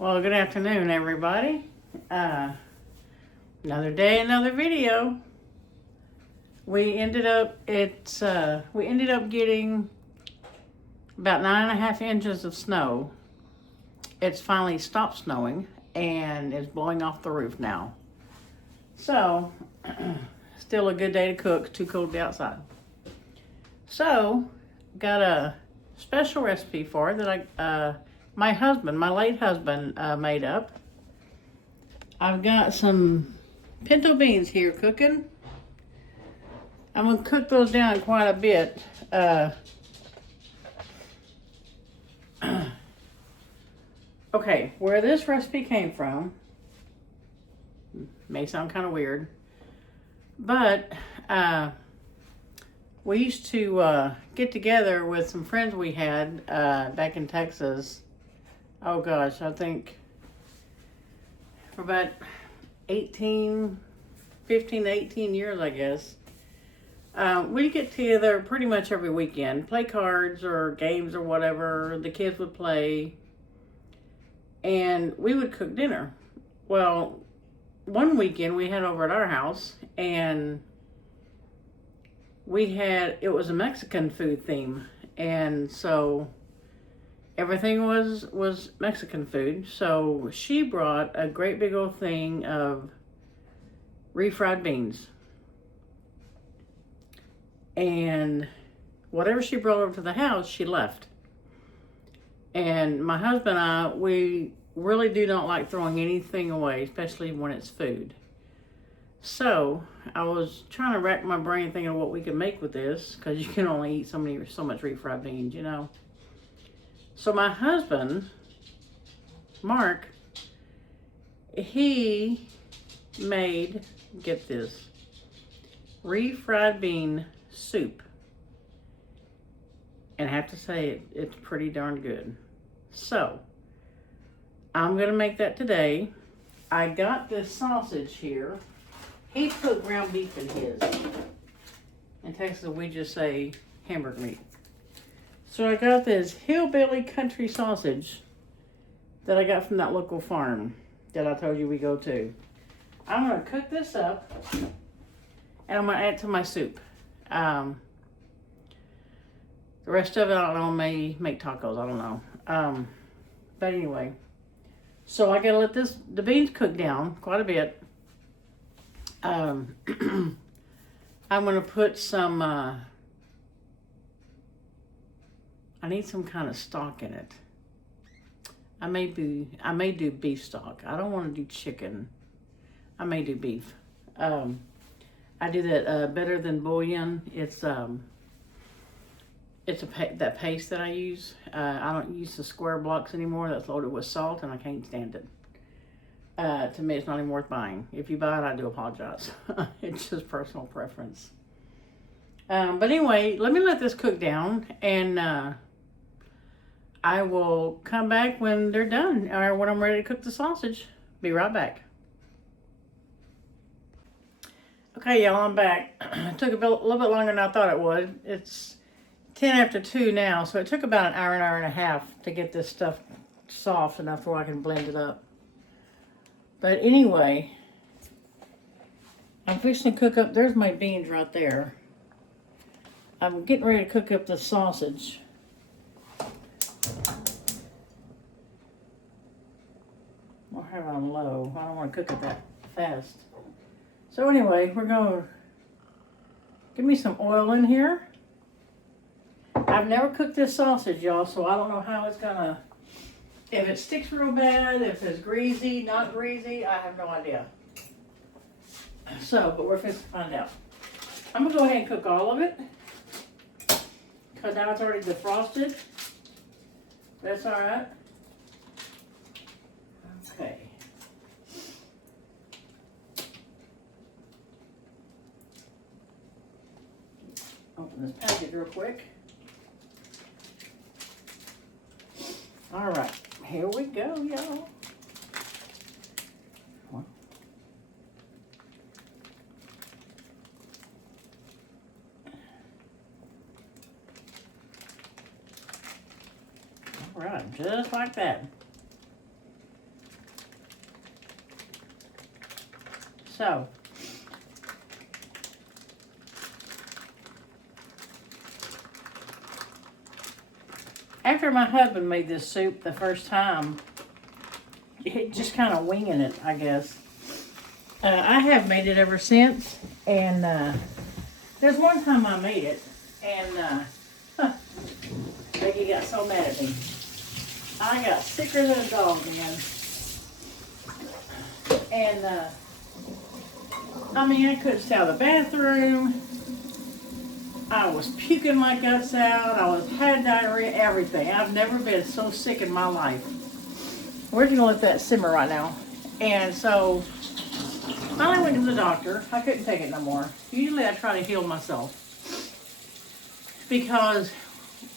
Well, good afternoon, everybody. Uh, Another day, another video. We ended up getting about 9.5 inches of snow. It's finally stopped snowing and it's blowing off the roof now. So, still a good day to cook. Too cold to be outside. So, got a special recipe for it that my late husband, made up. I've got some pinto beans here cooking. I'm gonna cook those down quite a bit. Okay, where this recipe came from may sound kind of weird, but we used to get together with some friends we had back in Texas. Oh gosh, I think for about 15 to 18 years, I guess. We get together pretty much every weekend, play cards or games or whatever. The kids would play, and we would cook dinner. Well, one weekend we had over at our house, and it was a Mexican food theme, and so everything was Mexican food. So she brought a great big old thing of refried beans. And whatever she brought over to the house, she left. And my husband and I, we really do not like throwing anything away, especially when it's food. So I was trying to rack my brain thinking of what we could make with this, because you can only eat so much refried beans, you know. So my husband, Mark, he made, get this, refried bean soup. And I have to say, it's pretty darn good. So, I'm going to make that today. I got this sausage here. He put ground beef in his. In Texas, we just say hamburger meat. So I got this hillbilly country sausage that I got from that local farm that I told you we go to. I'm going to cook this up and I'm going to add it to my soup. The rest of it, I don't know, I may make tacos, I don't know. But anyway, so I got to let the beans cook down quite a bit. I'm going to put some, I need some kind of stock in it. I may do beef stock. I don't want to do chicken. I may do beef. I do that Better Than Bouillon. It's that paste that I use. I don't use the square blocks anymore. That's loaded with salt, and I can't stand it. To me, it's not even worth buying. If you buy it, I do apologize. It's just personal preference. But anyway, let me let this cook down, and I will come back when they're done, or when I'm ready to cook the sausage. Be right back. Okay, y'all, I'm back. It took a little bit longer than I thought it would. It's 10 after 2 now, so it took about an hour and a half to get this stuff soft enough where I can blend it up. But anyway, I'm fixing to cook up, there's my beans right there. I'm getting ready to cook up the sausage. I'll have it on low. I don't want to cook it that fast. So anyway, we're going to give me some oil in here. I've never cooked this sausage, y'all, so I don't know how it's going to, if it sticks real bad, if it's greasy, not greasy, I have no idea. So, but we're fixing to find out. I'm going to go ahead and cook all of it, because now it's already defrosted. That's all right. Okay. Open this package real quick. All right, here we go, y'all. All right, just like that. So, after my husband made this soup the first time, just kind of winging it, I guess. I have made it ever since, and there's one time I made it, and Becky got so mad at me. I got sicker than a dog, man. And I mean, I couldn't stay out of the bathroom. I was puking my guts out. Had diarrhea, everything. I've never been so sick in my life. We're just gonna let that simmer right now. And so, finally went to the doctor. I couldn't take it no more. Usually I try to heal myself. Because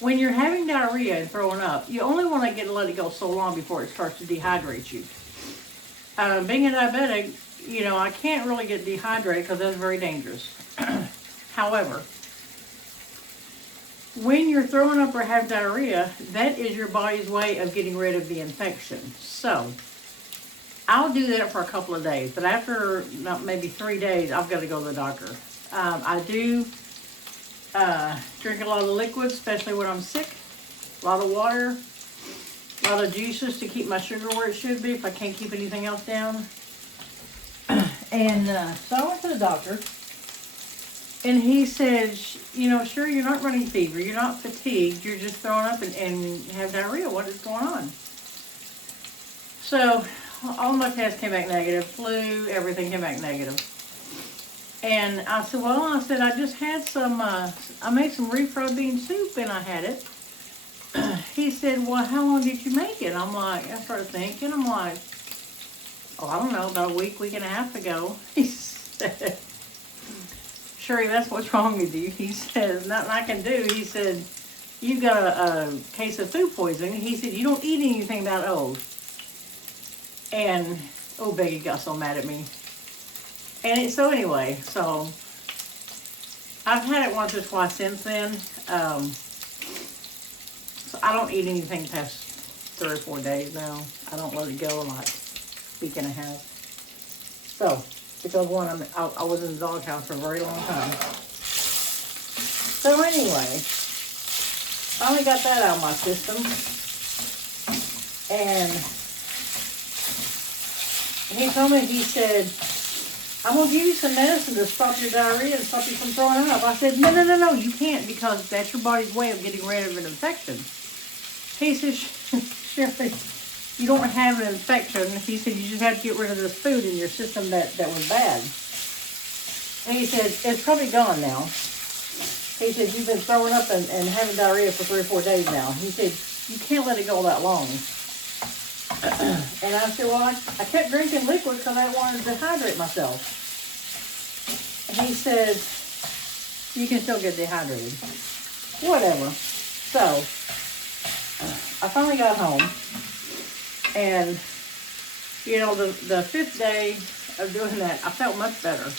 when you're having diarrhea and throwing up, you only want to let it go so long before it starts to dehydrate you. Being a diabetic, you know, I can't really get dehydrated because that's very dangerous. However, when you're throwing up or have diarrhea, that is your body's way of getting rid of the infection. So, I'll do that for a couple of days, but after maybe 3 days, I've got to go to the doctor. I do drink a lot of liquids, especially when I'm sick. A lot of water, a lot of juices to keep my sugar where it should be if I can't keep anything else down. And so I went to the doctor, and he said, you know, sure, you're not running fever, you're not fatigued, you're just throwing up and have diarrhea. What is going on? So all my tests came back negative, flu, everything came back negative. And I said, well, I just had some, I made some refried bean soup and I had it. He said, well, how long did you make it? I'm like, I started thinking, I'm like, oh, I don't know, about a week and a half ago. He said, Sherry, that's what's wrong with you. He says, nothing I can do. He said, you've got a case of food poisoning. He said, you don't eat anything that old. And, oh, Becky got so mad at me. And so anyway, so I've had it once or twice since then. So I don't eat anything past 3 or 4 days now. I don't let it go in like a week and a half. So, because one, I was in the doghouse for a very long time. So anyway, finally got that out of my system. And he told me, he said, I'm going to give you some medicine to stop your diarrhea and stop you from throwing up. I said, no, you can't, because that's your body's way of getting rid of an infection. He said, Shirley, you don't have an infection. He said, you just have to get rid of this food in your system that was bad. And he said, it's probably gone now. He said, you've been throwing up and having diarrhea for 3 or 4 days now. He said, you can't let it go that long. And I said, well, I kept drinking liquid because I wanted to hydrate myself. And he said, you can still get dehydrated. Whatever. So, I finally got home. And, you know, the 5th day of doing that, I felt much better.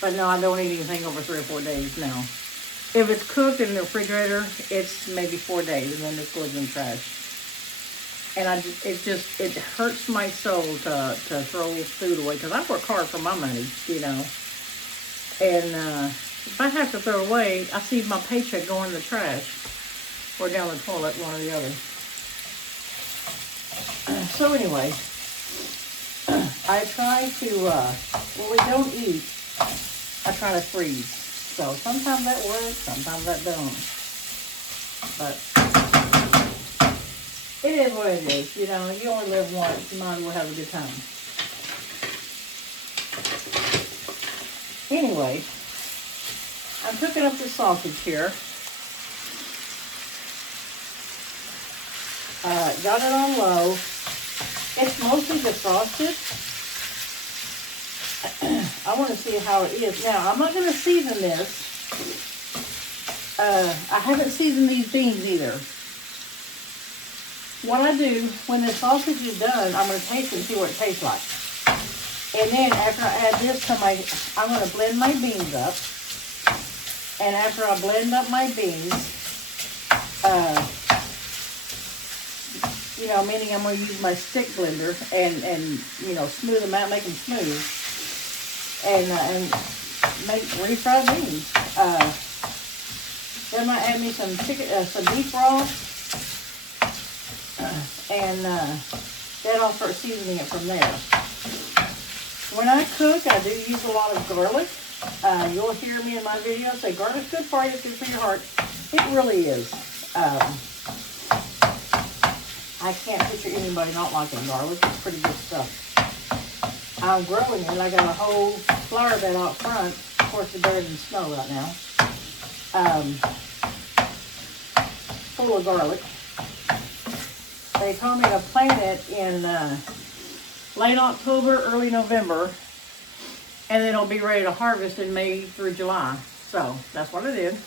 But no, I don't eat anything over 3 or 4 days now. If it's cooked in the refrigerator, it's maybe 4 days, and then it goes in the trash. And it hurts my soul to throw food away, because I work hard for my money, you know. And if I have to throw away, I see my paycheck going in the trash or down the toilet, one or the other. So anyway, I try to, when we don't eat, I try to freeze. So sometimes that works, sometimes that don't. But it is what it is, you know. You only live once, you might as well have a good time. Anyway, I'm cooking up the sausage here. Got it on low. It's mostly defrosted. I want to see how it is. Now, I'm not going to season this. I haven't seasoned these beans either. What I do, when the sausage is done, I'm going to taste it and see what it tastes like. And then after I add this to I'm going to blend my beans up. And after I blend up my beans, You know, meaning I'm going to use my stick blender and you know, smooth them out, make them smooth, and make refried beans. Then I might add me some chicken, some beef broth, and then I'll start seasoning it from there. When I cook, I do use a lot of garlic. You'll hear me in my videos say garlic's good for you, it's good for your heart. It really is. I can't picture anybody not liking garlic. It's pretty good stuff. I'm growing it. I got a whole flower bed out front. Of course, it's better than snow right now. Full of garlic. They told me to plant it in late October, early November, and then it'll be ready to harvest in May through July. So that's what I did.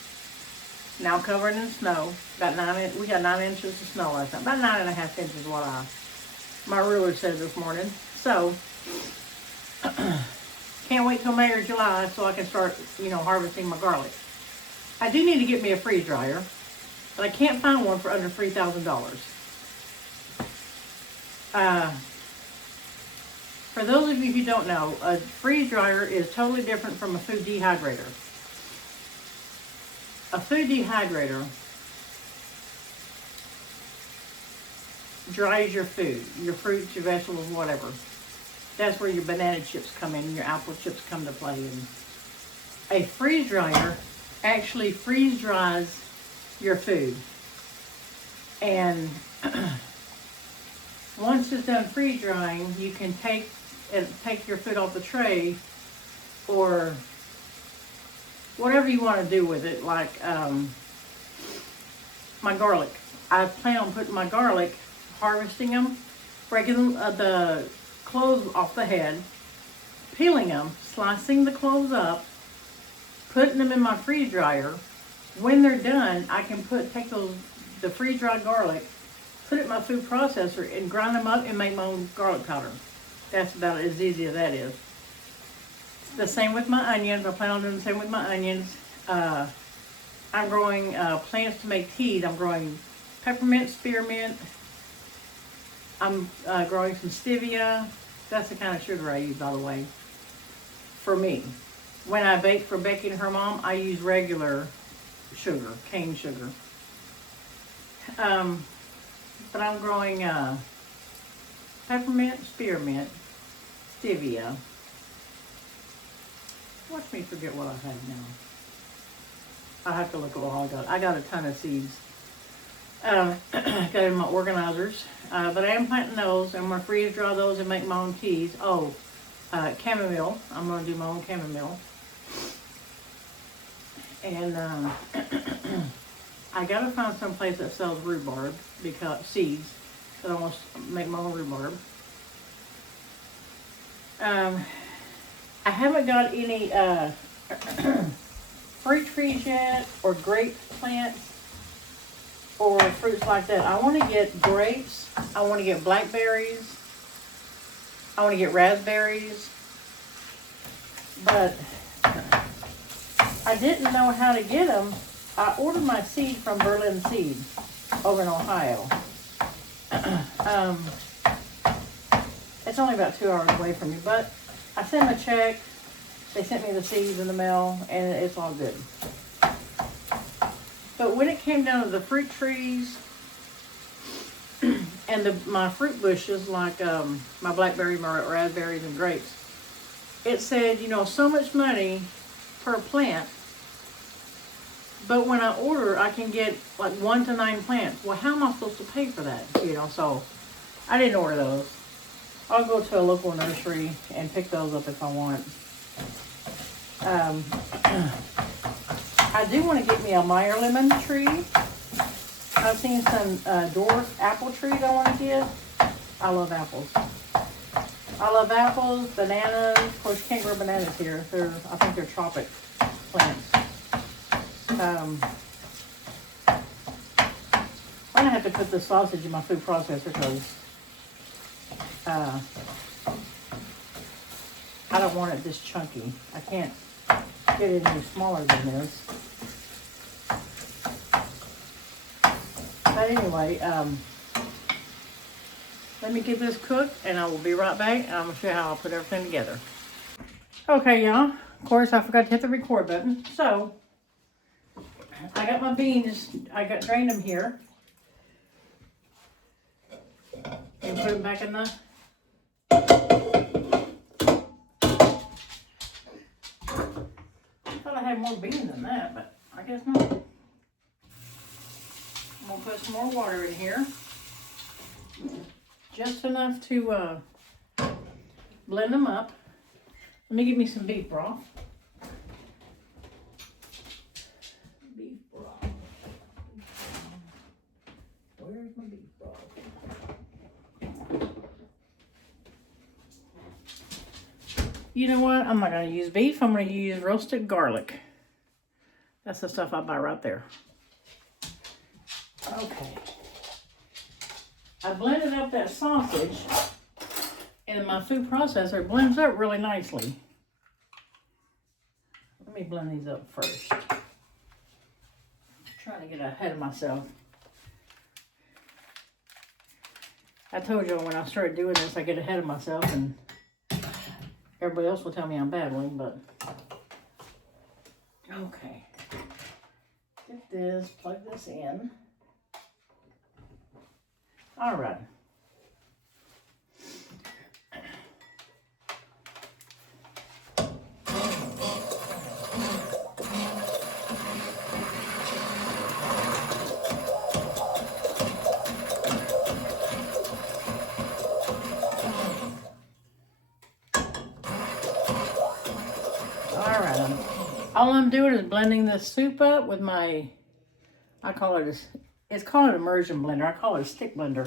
Now covered in snow. We got 9 inches of snow last night. About 9.5 inches is what my ruler said this morning. So can't wait till May or July so I can start, you know, harvesting my garlic. I do need to get me a freeze dryer, but I can't find one for under $3,000. For those of you who don't know, a freeze dryer is totally different from a food dehydrator. A food dehydrator dries your food, your fruits, your vegetables, whatever. That's where your banana chips come in, your apple chips come to play. And a freeze dryer actually freeze dries your food. And once it's done freeze drying, you can take your food off the tray, or whatever you want to do with it. Like my garlic, I plan on putting my garlic, harvesting them, breaking the cloves off the head, peeling them, slicing the cloves up, putting them in my freeze dryer. When they're done, I can take the freeze dried garlic, put it in my food processor, and grind them up and make my own garlic powder. That's about as easy as that is. It's the same with my onions. I plan on doing the same with my onions. I'm growing plants to make teas. I'm growing peppermint, spearmint. I'm growing some stevia. That's the kind of sugar I use, by the way, for me. When I bake for Becky and her mom, I use regular sugar, cane sugar. But I'm growing peppermint, spearmint, stevia. Watch me forget what I have now. I have to look at what I got. I got a ton of seeds. Got in my organizers. But I am planting those. I'm going to freeze dry those and make my own teas. Oh, chamomile. I'm going to do my own chamomile. And I got to find some place that sells rhubarb, seeds. Because I want to make my own rhubarb. I haven't got any fruit trees yet, or grape plants, or fruits like that. I want to get grapes. I want to get blackberries. I want to get raspberries. But I didn't know how to get them. I ordered my seed from Berlin Seed over in Ohio. It's only about 2 hours away from me, but I sent them a check. They sent me the seeds in the mail, and it's all good. But when it came down to the fruit trees and my fruit bushes, like my blackberry, my raspberries, and grapes, it said, you know, so much money per plant. But when I order, I can get like 1 to 9 plants. Well, how am I supposed to pay for that? You know, so I didn't order those. I'll go to a local nursery and pick those up if I want. I do want to get me a Meyer lemon tree. I've seen some dwarf apple trees I want to get. I love apples. I love apples, bananas. Of course, you can't grow bananas here. I think they're tropic plants. I'm gonna have to put the sausage in my food processor because I don't want it this chunky. I can't get it any smaller than this. But anyway, Let me get this cooked and I will be right back and I'm going to show you how I'll put everything together. Okay, y'all. Of course, I forgot to hit the record button. So, I got my beans. I got drained them here. And put them back in the... I thought I had more beans than that, but I guess not. I'm going to put some more water in here. Just enough to blend them up. Let me get me some beef broth. Beef broth. Where's my beef broth? You know what? I'm not going to use beef. I'm going to use roasted garlic. That's the stuff I buy right there. Okay. I blended up that sausage and my food processor blends up really nicely. Let me blend these up first. I'm trying to get ahead of myself. I told you when I started doing this, I get ahead of myself and everybody else will tell me I'm babbling, but okay. Get this, plug this in. All right. All I'm doing is blending this soup up with my, I call it, it's called an immersion blender. I call it a stick blender.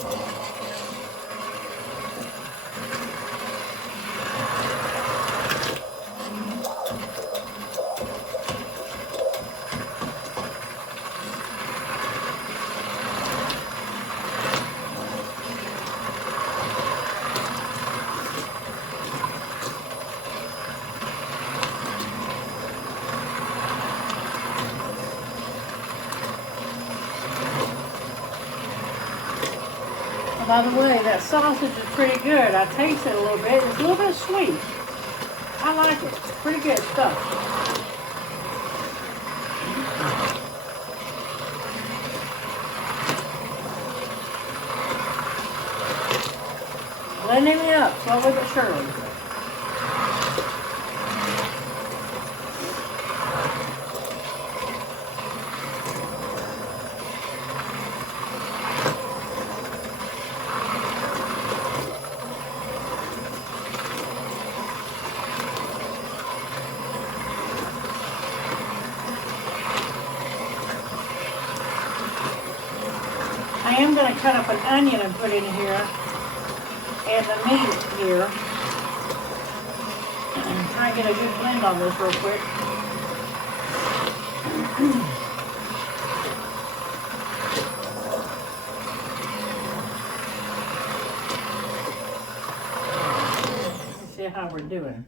By the way, that sausage is pretty good. I taste it a little bit. It's a little bit sweet. I like it. It's pretty good stuff. Blending it up slowly but surely. I am going to cut up an onion and put in here, and the meat here. And try and get a good blend on this real quick. Let's see how we're doing.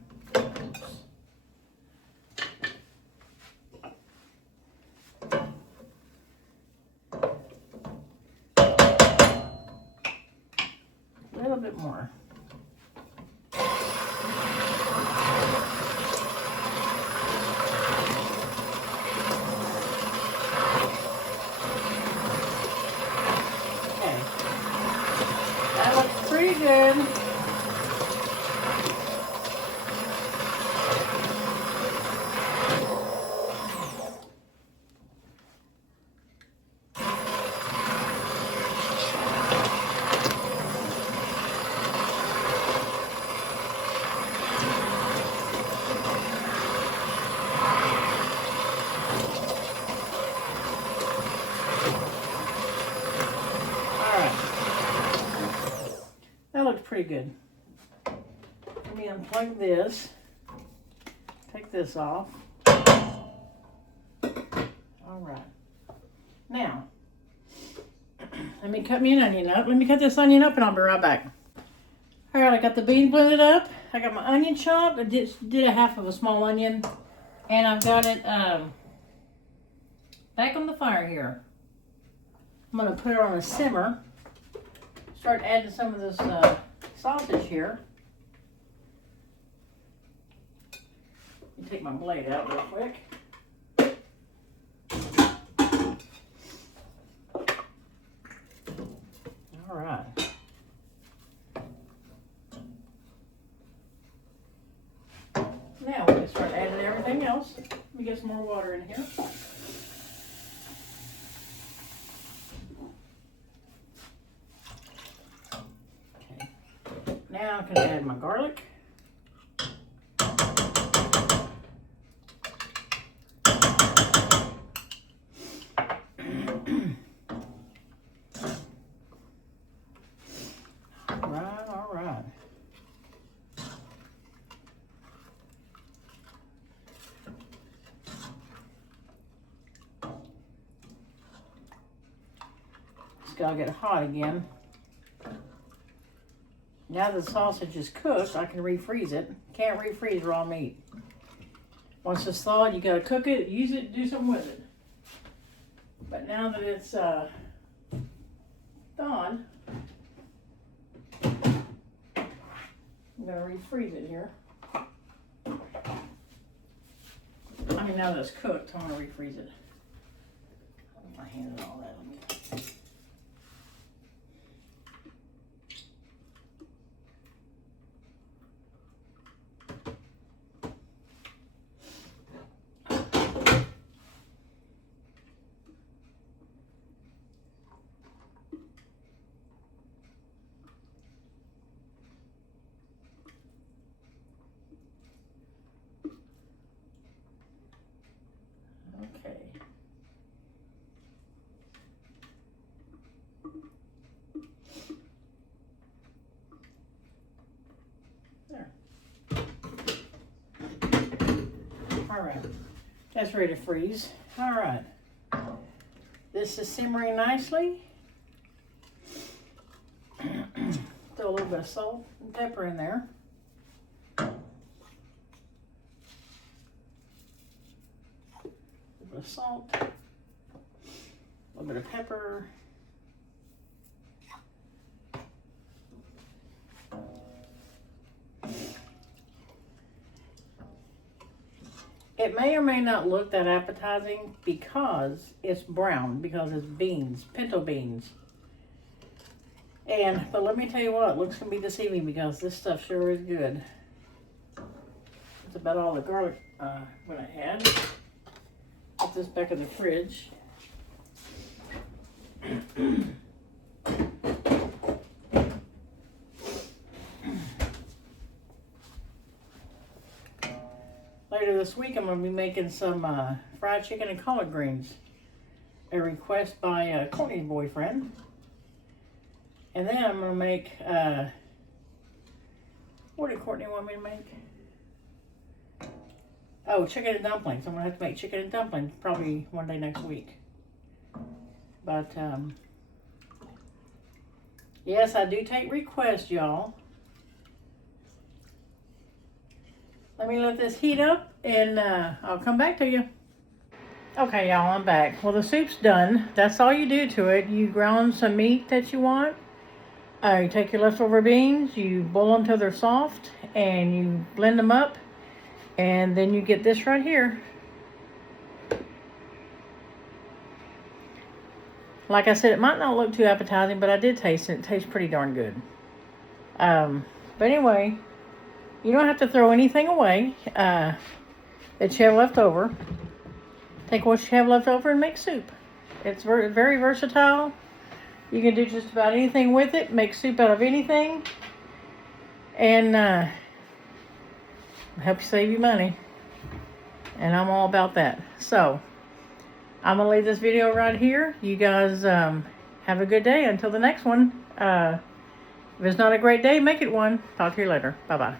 A little bit more. Okay. That looks pretty good. Pretty good. Let me unplug this. Take this off. All right. Now, let me cut me an onion up. Let me cut this onion up and I'll be right back. All right, I got the beans blended up. I got my onion chopped. I did a half of a small onion. And I've got it back on the fire here. I'm going to put it on a simmer. start adding some of this sausage here. Let me take my blade out real quick. All right. Now we can start adding everything else. Let me get some more water in here. Okay. Now I can add my garlic. All right. It's gotta get hot again. Now the sausage is cooked, I can refreeze it. Can't refreeze raw meat. Once it's thawed, you gotta cook it, use it, do something with it. But now that it's thawed, I'm gonna refreeze it here. I mean, now that it's cooked, I'm gonna refreeze it. My hand and all that. Okay. There. All right. That's ready to freeze. All right. This is simmering nicely. Throw a little bit of salt and pepper in there. Of salt, a little bit of pepper, it may or may not look that appetizing because it's brown, because it's beans, pinto beans. But let me tell you what, looks can be deceiving because this stuff sure is good. That's about all the garlic I'm gonna add. Put this back in the fridge. Later this week, I'm going to be making some fried chicken and collard greens. A request by Courtney's boyfriend. And then I'm going to make, what did Courtney want me to make? Oh, chicken and dumplings. I'm going to have to make chicken and dumplings probably one day next week. But, yes, I do take requests, y'all. Let me let this heat up and I'll come back to you. Okay, y'all, I'm back. Well, the soup's done. That's all you do to it. You ground some meat that you want. You take your leftover beans, you boil them till they're soft, and you blend them up. And then you get this right here. Like I said, it might not look too appetizing, but I did taste it. It tastes pretty darn good. But anyway, you don't have to throw anything away that you have left over. Take what you have left over and make soup. It's very, very versatile. You can do just about anything with it. Make soup out of anything. And help you save you money. And I'm all about that. So, I'm going to leave this video right here. You guys have a good day. Until the next one. If it's not a great day, make it one. Talk to you later. Bye-bye.